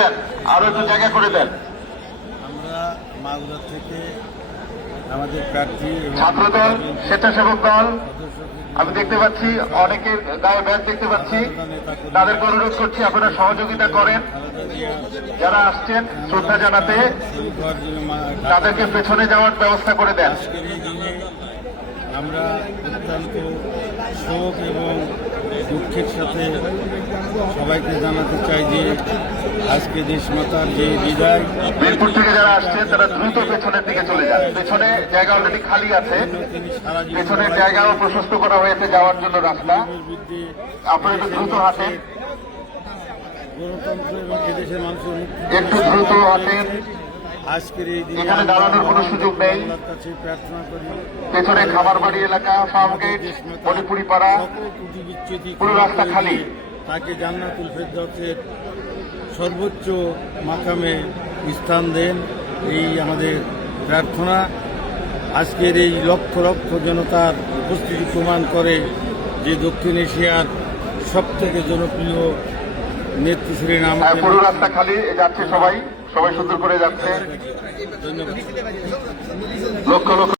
দেন, আরো একটু জায়গা করে দেন। আমরা মাগুরা থেকে আমাদের প্রার্থী ছাত্রদল, স্বেচ্ছাসেবক দল আমি দেখতে পাচ্ছি, অনেকের গায়ে ব্যাগ দেখতে পাচ্ছি। তাদেরকে অনুরোধ করছি আপনারা সহযোগিতা করেন। যারা আসছেন শ্রদ্ধা জানাতে তাদেরকে পেছনে যাওয়ার ব্যবস্থা করে দেন। আজকের এই দিনে আমরা অত্যন্ত শোক এবং দুঃখের সাথে সবাইকে জানাতে চাই যে আজকে দেশমাতার যে বিদায়, মিরপুর থেকে যারা আসছেন তারা দ্রুত পেছনের দিকে চলে যান। পেছনে জায়গা অলরেডি খালি আছে, তিনি সারা জীবন পেছনের জায়গাও প্রশস্ত করা হয়েছে যাওয়ার জন্য রাস্তা। বিরুদ্ধে আপনারা একটু দ্রুত হাঁটেন, গণতন্ত্র এবং এদেশের মানুষের মুক্তি একটু দ্রুত হাঁটেন। আজকের এই দিনে এখানে দাঁড়ানোর কোনো সুযোগ নেই। আল্লাহর কাছে প্রার্থনা করি পেছনে খামারবাড়ি এলাকা, ফার্মগেট, মণিপুরি পাড়া, সকল ত্রুটি বিচ্যুতি পুরো রাস্তা খালি। তাকে জান্নাতুল ফেরদৌসের সর্বোচ্চ মাকামে স্থান দেন, এই আমাদের প্রার্থনা। আজকের এই লক্ষ লক্ষ জনতার উপস্থিতি প্রমাণ করে যে দক্ষিণ এশিয়ার সবথেকে জনপ্রিয় নেত্রী হ্যাঁ, পুরো রাস্তা খালি যাচ্ছে, সবাই সবাই সুন্দর করে যাচ্ছে। ধন্যবাদ। লক্ষ লক্ষ